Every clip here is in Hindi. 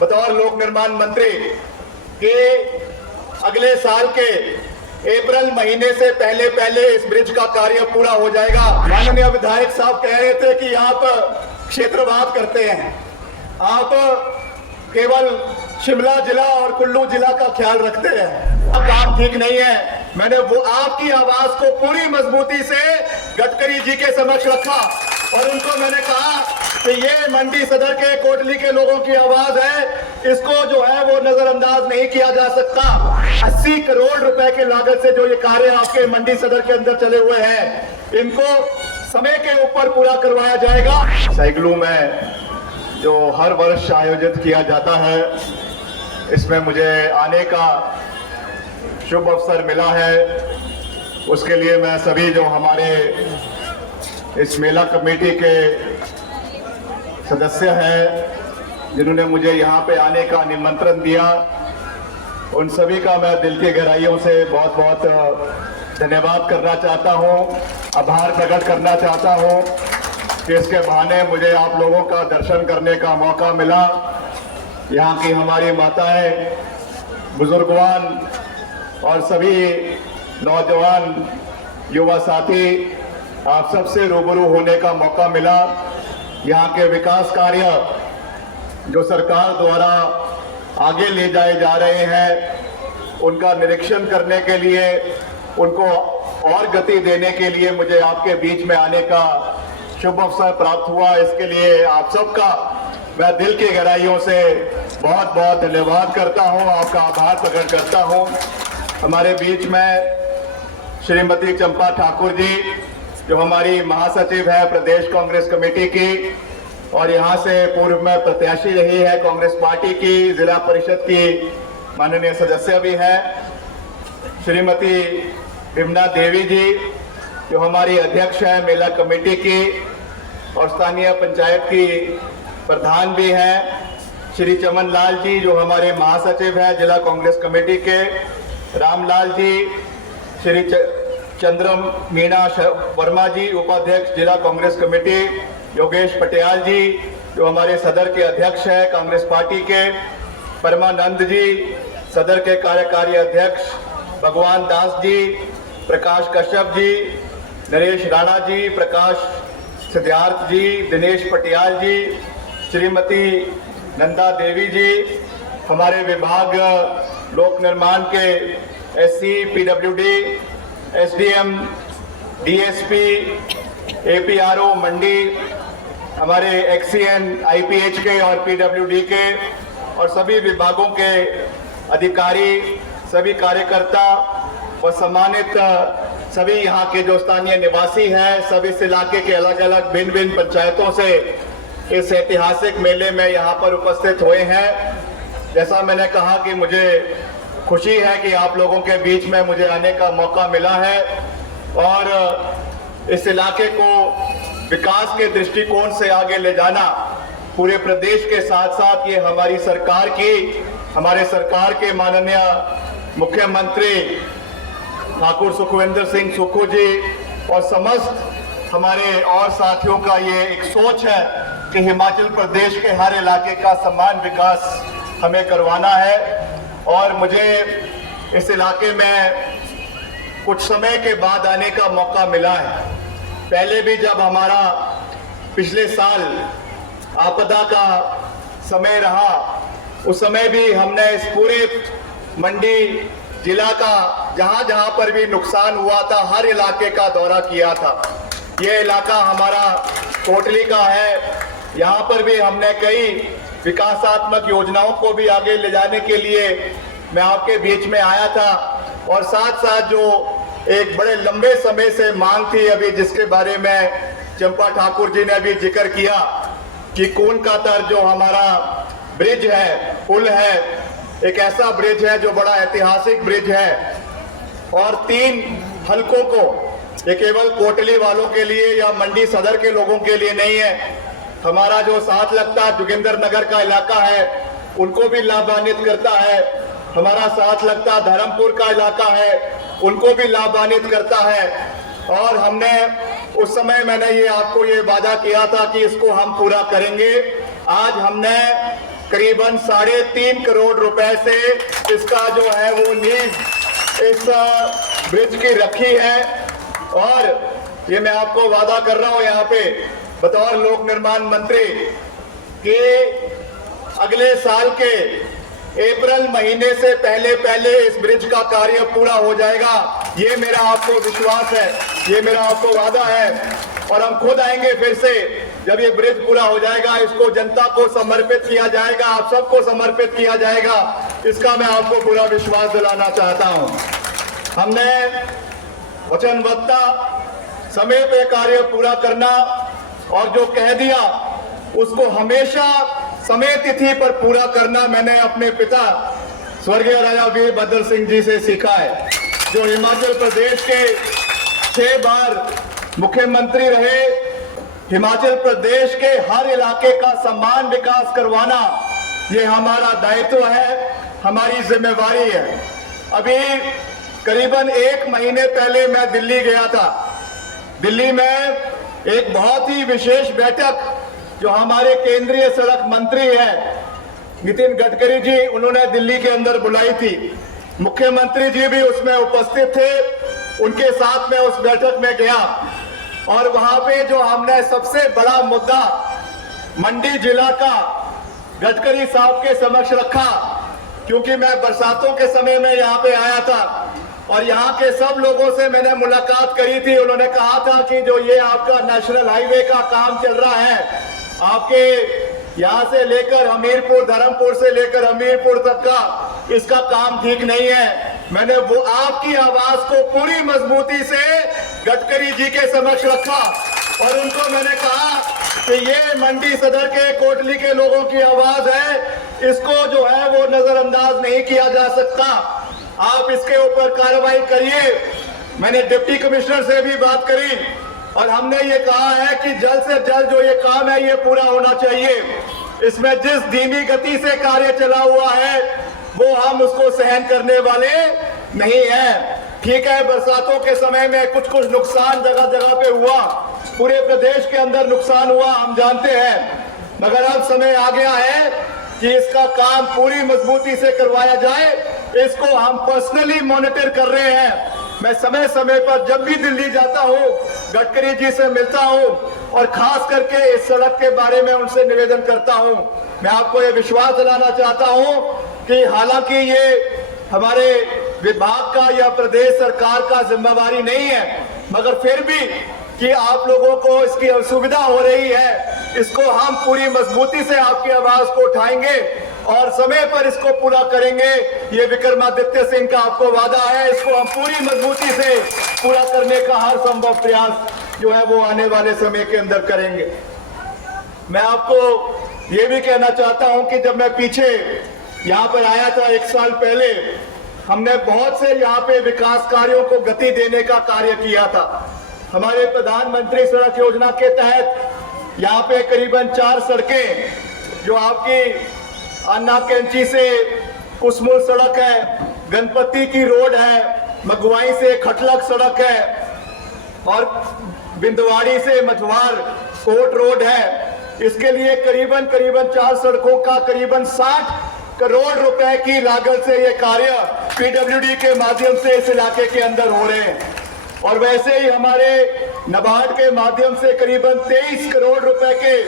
बतौर लोक निर्माण मंत्री कि अगले साल के अप्रैल महीने से पहले इस ब्रिज का कार्य पूरा हो जाएगा। माननीय विधायक साहब कह रहे थे कि आप क्षेत्रवाद करते हैं, आप केवल शिमला जिला और कुल्लू जिला का ख्याल रखते हैं। अब काम ठीक नहीं है। मैंने वो आपकी आवाज को पूरी मजबूती से गडकरी जी के समक्ष रखा और उनको मैंने कहा कि ये मंडी सदर के कोटली के लोगों की आवाज है, इसको जो है वो नजरअंदाज नहीं किया जा सकता। 80 करोड़ रुपए की लागत से जो ये कार्य आपके मंडी सदर के अंदर चले हुए हैं, इनको समय के ऊपर पूरा करवाया जाएगा। साइकिलों में जो हर वर्ष आयोजित किया जाता है, इसमें मुझे आने का शुभ अवसर मिला है। उसके लिए मैं सभी जो हमारे इस मेला कमेटी के सदस्य हैं, जिन्होंने मुझे यहाँ पे आने का निमंत्रण दिया, उन सभी का मैं दिल की गहराइयों से बहुत बहुत धन्यवाद करना चाहता हूँ, आभार प्रकट करना चाहता हूँ कि इसके बहाने मुझे आप लोगों का दर्शन करने का मौका मिला। यहाँ की हमारी माताएं, बुजुर्गवान और सभी नौजवान युवा साथी, आप सबसे रूबरू होने का मौका मिला। यहाँ के विकास कार्य जो सरकार द्वारा आगे ले जाए जा रहे हैं, उनका निरीक्षण करने के लिए, उनको और गति देने के लिए मुझे आपके बीच में आने का शुभ अवसर प्राप्त हुआ। इसके लिए आप सबका मैं दिल की गहराइयों से बहुत बहुत धन्यवाद करता हूं, आपका आभार प्रकट करता हूं। हमारे बीच में श्रीमती चंपा ठाकुर जी, जो हमारी महासचिव है प्रदेश कांग्रेस कमेटी की और यहाँ से पूर्व में प्रत्याशी रही है कांग्रेस पार्टी की, जिला परिषद की माननीय सदस्य भी है। श्रीमती विमला देवी जी, जो हमारी अध्यक्ष है मेला कमेटी की और स्थानीय पंचायत की प्रधान भी हैं। श्री चमन लाल जी, जो हमारे महासचिव हैं जिला कांग्रेस कमेटी के, रामलाल जी, श्री चंद्रम मीना वर्मा जी, उपाध्यक्ष जिला कांग्रेस कमेटी, योगेश पटियाल जी, जो हमारे सदर के अध्यक्ष हैं कांग्रेस पार्टी के, परमानंद जी, सदर के कार्यकारी अध्यक्ष, भगवान दास जी, प्रकाश कश्यप जी, नरेश राणा जी, प्रकाश सिद्धार्थ जी, दिनेश पटियाल जी, श्रीमती नंदा देवी जी, हमारे विभाग लोक निर्माण के SC, PWD, SDM, DSP, APRO Mandi, हमारे एक्सीएन, आईपीएच के और पीडब्ल्यूडी के और सभी विभागों के अधिकारी, सभी कार्यकर्ता व सम्मानित सभी यहाँ के जो स्थानीय निवासी हैं, सब इस इलाके के अलग अलग भिन्न भिन्न पंचायतों से इस ऐतिहासिक मेले में यहाँ पर उपस्थित हुए हैं। जैसा मैंने कहा कि मुझे खुशी है कि आप लोगों के बीच में मुझे आने का मौका मिला है और इस इलाके को विकास के दृष्टिकोण से आगे ले जाना पूरे प्रदेश के साथ साथ ये हमारी सरकार की, हमारे सरकार के माननीय मुख्यमंत्री ठाकुर सुखविंदर सिंह सुक्खू जी और समस्त हमारे और साथियों का ये एक सोच है कि हिमाचल प्रदेश के हर इलाके का समान विकास हमें करवाना है। और मुझे इस इलाके में कुछ समय के बाद आने का मौका मिला है। पहले भी जब हमारा पिछले साल आपदा का समय रहा, उस समय भी हमने इस पूरे मंडी जिला का जहां जहां पर भी नुकसान हुआ था, हर इलाके का दौरा किया था। ये इलाका हमारा कोटली का है, यहाँ पर भी हमने कई विकासात्मक योजनाओं को भी आगे ले जाने के लिए मैं आपके बीच में आया था और साथ साथ जो एक बड़े लंबे समय से मांग थी अभी, जिसके बारे में चंपा ठाकुर जी ने भी जिक्र किया कि कून का तर जो हमारा ब्रिज है, पुल है, एक ऐसा ब्रिज है जो बड़ा ऐतिहासिक ब्रिज है और 3 हलकों को, ये केवल कोटली वालों के लिए या मंडी सदर के लोगों के लिए नहीं है, हमारा जो साथ लगता जोगिंदर नगर का इलाका है उनको भी लाभान्वित करता है, हमारा साथ लगता धर्मपुर का इलाका है उनको भी लाभान्वित करता है। और हमने उस समय मैंने ये आपको ये वादा किया था कि इसको हम पूरा करेंगे। आज हमने करीबन 3.5 करोड़ रुपए से इसका जो है वो नींव इस ब्रिज की रखी है। और ये मैं आपको वादा कर रहा हूं यहाँ पे बतौर लोक निर्माण मंत्री कि अगले साल के अप्रैल महीने से पहले इस ब्रिज का कार्य पूरा हो जाएगा। ये मेरा आपको विश्वास है, ये मेरा आपको वादा है। और हम खुद आएंगे फिर से, जब ये ब्रिज पूरा हो जाएगा इसको जनता को समर्पित किया जाएगा, आप सबको समर्पित किया जाएगा, इसका मैं आपको पूरा विश्वास दिलाना चाहता हूं। हमने वचनबद्धता, समय पे कार्य पूरा करना और जो कह दिया उसको हमेशा समय तिथि पर पूरा करना मैंने अपने पिता स्वर्गीय राजा वीरभद्र सिंह जी से सीखा है, जो हिमाचल प्रदेश के 6 बार मुख्यमंत्री रहे। हिमाचल प्रदेश के हर इलाके का समान विकास करवाना ये हमारा दायित्व है, हमारी जिम्मेवारी है। अभी करीबन 1 महीने पहले मैं दिल्ली गया था। दिल्ली में एक बहुत ही विशेष बैठक जो हमारे केंद्रीय सड़क मंत्री हैं नितिन गडकरी जी, उन्होंने दिल्ली के अंदर बुलाई थी। मुख्यमंत्री जी भी उसमें उपस्थित थे, उनके साथ में उस बैठक में गया। और वहां पे जो हमने सबसे बड़ा मुद्दा मंडी जिला का गडकरी साहब के समक्ष रखा, क्योंकि मैं बरसातों के समय में यहाँ पे आया था और यहाँ के सब लोगों से मैंने मुलाकात करी थी। उन्होंने कहा था कि जो ये आपका नेशनल हाईवे का काम चल रहा है, आपके यहाँ से लेकर हमीरपुर, धर्मपुर से लेकर हमीरपुर तक का इसका काम ठीक नहीं है। मैंने वो आपकी आवाज को पूरी मजबूती से गडकरी जी के समक्ष रखा और उनको मैंने कहा कि ये मंडी सदर के कोटली के लोगों की आवाज है, इसको जो है वो नजरअंदाज नहीं किया जा सकता, आप इसके ऊपर कार्रवाई करिए। मैंने डिप्टी कमिश्नर से भी बात करी और हमने ये कहा है कि जल्द से जल्द जो ये काम है ये पूरा होना चाहिए। इसमें जिस धीमी गति से कार्य चला हुआ है वो हम उसको सहन करने वाले नहीं हैं। ठीक है, बरसातों के समय में कुछ नुकसान जगह जगह पे हुआ, पूरे प्रदेश के अंदर नुकसान हुआ, हम जानते हैं, मगर अब समय आ गया है कि इसका काम पूरी मजबूती से करवाया जाए। इसको हम पर्सनली मॉनिटर कर रहे हैं। मैं समय समय पर जब भी दिल्ली जाता हूँ गडकरी जी से मिलता हूँ और खास करके इस सड़क के बारे में उनसे निवेदन करता हूँ। मैं आपको ये विश्वास दिलाना चाहता हूँ कि हालांकि ये हमारे विभाग का या प्रदेश सरकार का जिम्मेवारी नहीं है, मगर फिर भी कि आप लोगों को इसकी असुविधा हो रही है, इसको हम पूरी मजबूती से आपकी आवाज को उठाएंगे और समय पर इसको पूरा करेंगे। ये विक्रमादित्य सिंह का आपको वादा है, इसको हम पूरी मजबूती से पूरा करने का हर संभव प्रयास जो है वो आने वाले समय के अंदर करेंगे। मैं आपको ये भी कहना चाहता हूं कि जब मैं पीछे यहाँ पर आया था 1 साल पहले, हमने बहुत से यहाँ पे विकास कार्यों को गति देने का कार्य किया था। हमारे प्रधानमंत्री सड़क योजना के तहत यहाँ पे करीबन 4 सड़कें जो आपकी अन्ना कैंची से कुसमुल सड़क है, गणपति की रोड है, मगवाई से खटलक सड़क है और बिंदवाड़ी से मझवार कोट रोड है। इसके लिए करीबन 4 सड़कों का करीबन 60 करोड़ रुपए की लागत से ये कार्य पीडब्ल्यूडी के माध्यम से इस इलाके के अंदर हो रहे हैं। और वैसे ही हमारे नबार्ड के माध्यम से करीबन 23 करोड़ रुपए के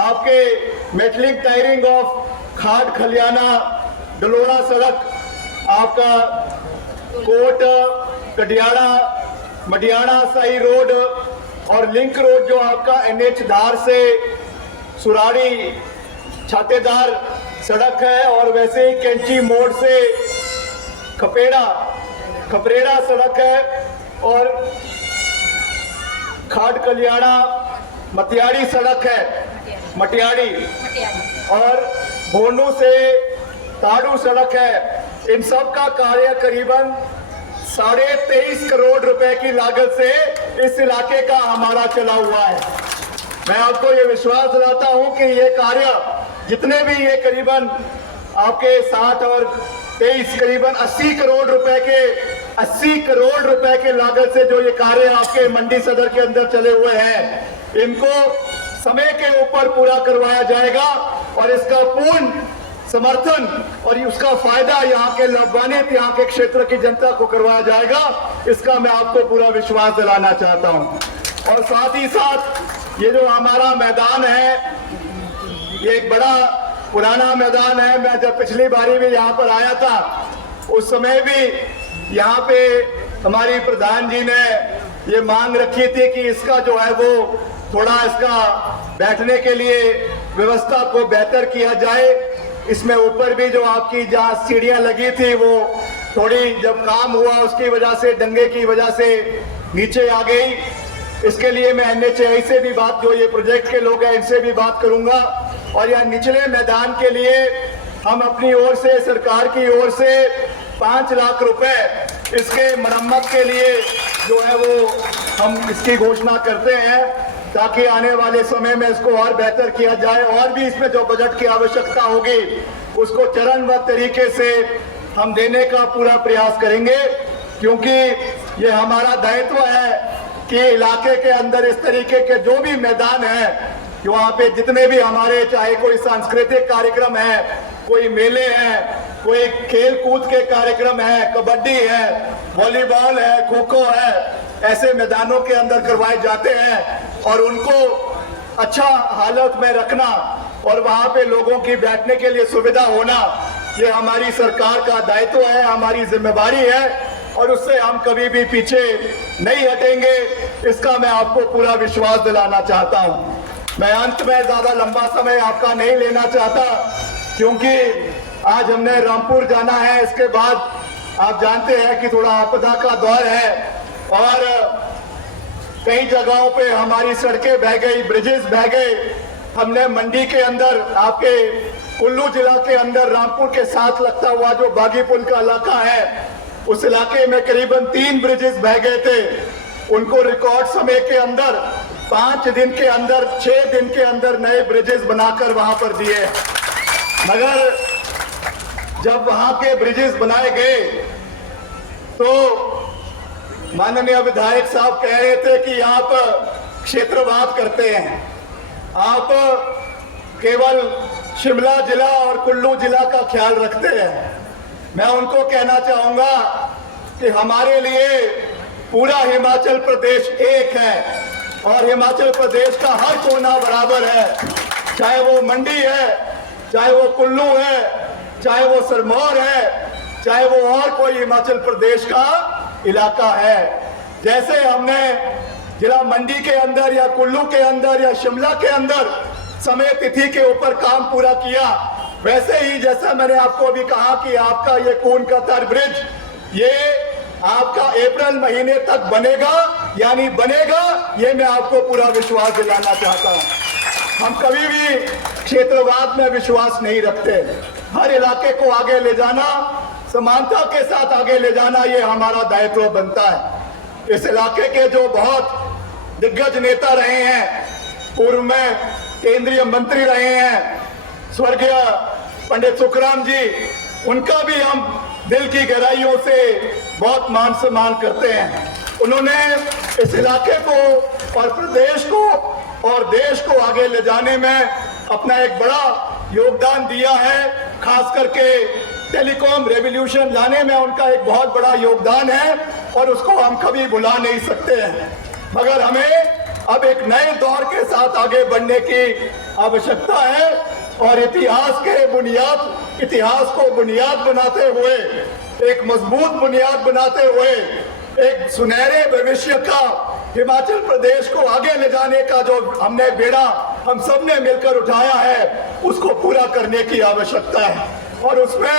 आपके मेटलिंग टायरिंग ऑफ खाट खलियाना डलोड़ा सड़क, आपका कोट कडियाड़ा मडियाना साई रोड और लिंक रोड जो आपका NH धार से सुराड़ी छातेदार सड़क है, और वैसे ही कैंची मोड़ से खपरेड़ा सड़क है और खाट कलियाड़ा मटियाड़ी सड़क है, मटियाड़ी और भोनू से ताड़ू सड़क है। इन सब का कार्य करीबन 23.5 करोड़ रुपए की लागत से इस इलाके का हमारा चला हुआ है। मैं आपको ये विश्वास दिलाता हूं कि ये कार्य जितने भी ये करीबन आपके 60 और 23 करीबन 80 करोड़ रुपए के लागत से जो ये कार्य आपके मंडी सदर के अंदर चले हुए हैं, इनको समय के ऊपर पूरा करवाया जाएगा और इसका पूर्ण समर्थन और उसका फायदा यहाँ के लाभान्वित यहाँ के क्षेत्र की जनता को करवाया जाएगा, इसका मैं आपको पूरा विश्वास दिलाना चाहता हूँ। और साथ ही साथ ये जो हमारा मैदान है, ये एक बड़ा पुराना मैदान है। मैं जब पिछली बारी भी यहाँ पर आया था, उस समय भी यहाँ पे हमारी प्रधान जी ने ये मांग रखी थी कि इसका जो है वो थोड़ा इसका बैठने के लिए व्यवस्था को बेहतर किया जाए। इसमें ऊपर भी जो आपकी जहाँ सीढ़ियाँ लगी थी वो थोड़ी जब काम हुआ उसकी वजह से, दंगे की वजह से नीचे आ गई। इसके लिए मैं NHAI से भी बात, जो ये प्रोजेक्ट के लोग हैं इनसे भी बात करूंगा। और यह निचले मैदान के लिए हम अपनी ओर से, सरकार की ओर से 5 लाख रुपए इसके मरम्मत के लिए जो है वो हम इसकी घोषणा करते हैं, ताकि आने वाले समय में इसको और बेहतर किया जाए। और भी इसमें जो बजट की आवश्यकता होगी उसको चरणबद्ध तरीके से हम देने का पूरा प्रयास करेंगे, क्योंकि ये हमारा दायित्व है कि इलाके के अंदर इस तरीके के जो भी मैदान है, वहाँ पे जितने भी हमारे, चाहे कोई सांस्कृतिक कार्यक्रम है, कोई मेले हैं, कोई खेल कूद के कार्यक्रम है, कबड्डी है, वॉलीबॉल है, खो खो है, ऐसे मैदानों के अंदर करवाए जाते हैं। और उनको अच्छा हालत में रखना और वहाँ पे लोगों की बैठने के लिए सुविधा होना, ये हमारी सरकार का दायित्व है, हमारी जिम्मेदारी है, और उससे हम कभी भी पीछे नहीं हटेंगे। इसका मैं आपको पूरा विश्वास दिलाना चाहता हूँ। मैं अंत में ज्यादा लंबा समय आपका नहीं लेना चाहता, क्योंकि आज हमने रामपुर जाना है। इसके बाद आप जानते हैं कि थोड़ा आपदा का दौर है और कई जगहों पे हमारी सड़कें बह गई, ब्रिजेस बह गए। हमने मंडी के अंदर, आपके कुल्लू जिला के अंदर रामपुर के साथ लगता हुआ जो बागीपुल का इलाका है, उस इलाके में करीबन 3 ब्रिजेस बह गए थे। उनको रिकॉर्ड समय के अंदर 5 दिन के अंदर, 6 दिन के अंदर नए ब्रिजेस बनाकर वहां पर दिए। मगर जब वहां के ब्रिजेस बनाए गए तो माननीय विधायक साहब कह रहे थे कि आप क्षेत्रवाद करते हैं, आप केवल शिमला जिला और कुल्लू जिला का ख्याल रखते हैं। मैं उनको कहना चाहूंगा कि हमारे लिए पूरा हिमाचल प्रदेश एक है और हिमाचल प्रदेश का हर कोना बराबर है, चाहे वो मंडी है, चाहे वो कुल्लू है, चाहे वो सिरमौर है, चाहे वो और कोई हिमाचल प्रदेश का इलाका है। जैसे हमने जिला मंडी के अंदर या कुल्लू के अंदर या शिमला के अंदर समय तिथि के ऊपर काम पूरा किया, वैसे ही जैसा मैंने आपको अभी कहा कि आपका ये कून का तर ब्रिज, ये आपका अप्रैल महीने तक बनेगा, यानी बनेगा, ये मैं आपको पूरा विश्वास दिलाना चाहता हूँ। हम कभी भी क्षेत्रवाद में विश्वास नहीं रखते। हर इलाके को आगे ले जाना, समानता के साथ आगे ले जाना, ये हमारा दायित्व बनता है। इस इलाके के जो बहुत दिग्गज नेता रहे हैं, पूर्व में केंद्रीय मंत्री रहे हैं, स्वर्गीय पंडित सुखराम जी, उनका भी हम दिल की गहराइयों से बहुत मान सम्मान करते हैं। उन्होंने इस इलाके को और प्रदेश को और देश को आगे ले जाने में अपना एक बड़ा योगदान दिया है। खास करके टेलीकॉम रेवोल्यूशन लाने में उनका एक बहुत बड़ा योगदान है और उसको हम कभी भुला नहीं सकते हैं। मगर हमें अब एक नए दौर के साथ आगे बढ़ने की आवश्यकता है और इतिहास को बुनियाद बनाते हुए, एक मजबूत बुनियाद बनाते हुए, एक सुनहरे भविष्य का हिमाचल प्रदेश को आगे ले जाने का जो हमने बेड़ा हम सब ने मिलकर उठाया है, उसको पूरा करने की आवश्यकता है। और उसमें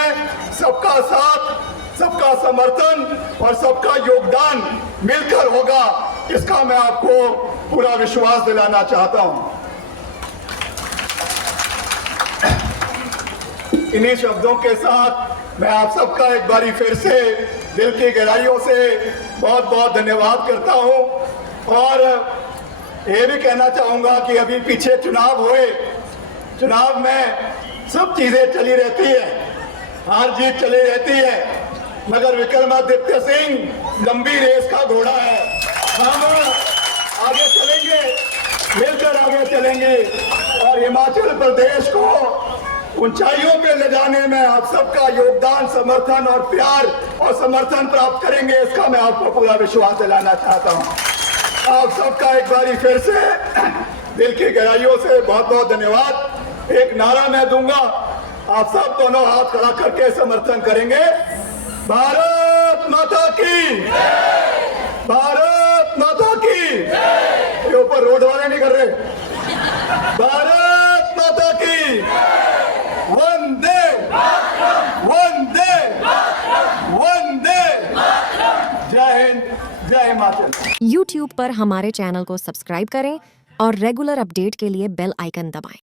सबका साथ, सबका समर्थन और सबका योगदान मिलकर होगा, इसका मैं आपको पूरा विश्वास दिलाना चाहता हूं। इन्हीं शब्दों के साथ मैं आप सबका एक बारी फिर से दिल की गहराइयों से बहुत बहुत धन्यवाद करता हूं। और ये भी कहना चाहूंगा कि अभी पीछे चुनाव हुए, चुनाव में सब चीजें चली रहती है, हार जीत चली रहती है, मगर विक्रमादित्य सिंह लंबी रेस का घोड़ा है। हम आगे चलेंगे, मिलकर आगे चलेंगे और हिमाचल प्रदेश को ऊंचाइयों पे ले जाने में आप सबका योगदान, समर्थन और प्यार और समर्थन प्राप्त करेंगे, इसका मैं आपको पूरा विश्वास दिलाना चाहता हूं। आप सबका एक बारी फिर से दिल की गहराइयों से बहुत बहुत धन्यवाद। एक नारा मैं दूंगा, आप सब दोनों हाथ खड़ा करके समर्थन करेंगे। भारत माता की, भारत माता की। ये ऊपर रोड वाले नहीं कर रहे। भारत माता की, वंदे वंदे वंदे। जय हिंद, जय हिमाचल। YouTube पर हमारे चैनल को सब्सक्राइब करें और रेगुलर अपडेट के लिए बेल आइकन दबाएं।